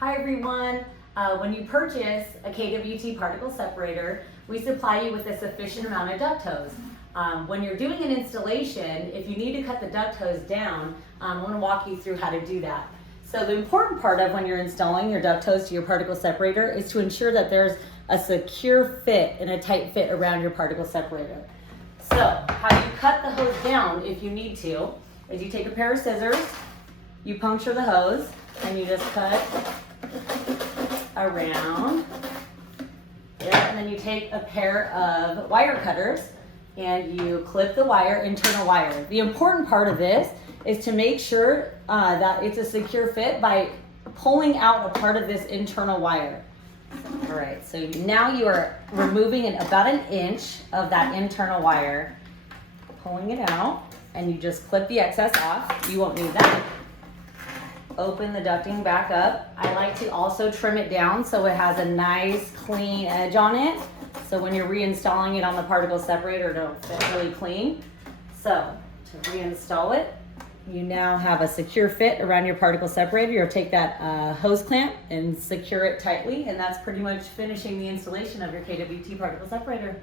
Hi everyone. When you purchase a KWT Particle Separator, we supply you with a sufficient amount of duct hose. When you're doing an installation, if you need to cut the duct hose down, I'm going to walk you through how to do that. So the important part of when you're installing your duct hose to your particle separator is to ensure that there's a secure fit and a tight fit around your particle separator. So how you cut the hose down if you need to is you take a pair of scissors, you puncture the hose, and you just cut around there, and then you take a pair of wire cutters and you clip the wire, internal wire. The important part of this is to make sure that it's a secure fit by pulling out a part of this internal wire. All right, so now you are removing about an inch of that internal wire, pulling it out, and you just clip the excess off. You won't need that. Open the ducting back up. I like to also trim it down so it has a nice clean edge on it. So when you're reinstalling it on the particle separator, it'll fit really clean. So to reinstall it, you now have a secure fit around your particle separator. You'll take that hose clamp and secure it tightly, and that's pretty much finishing the installation of your KWT particle separator.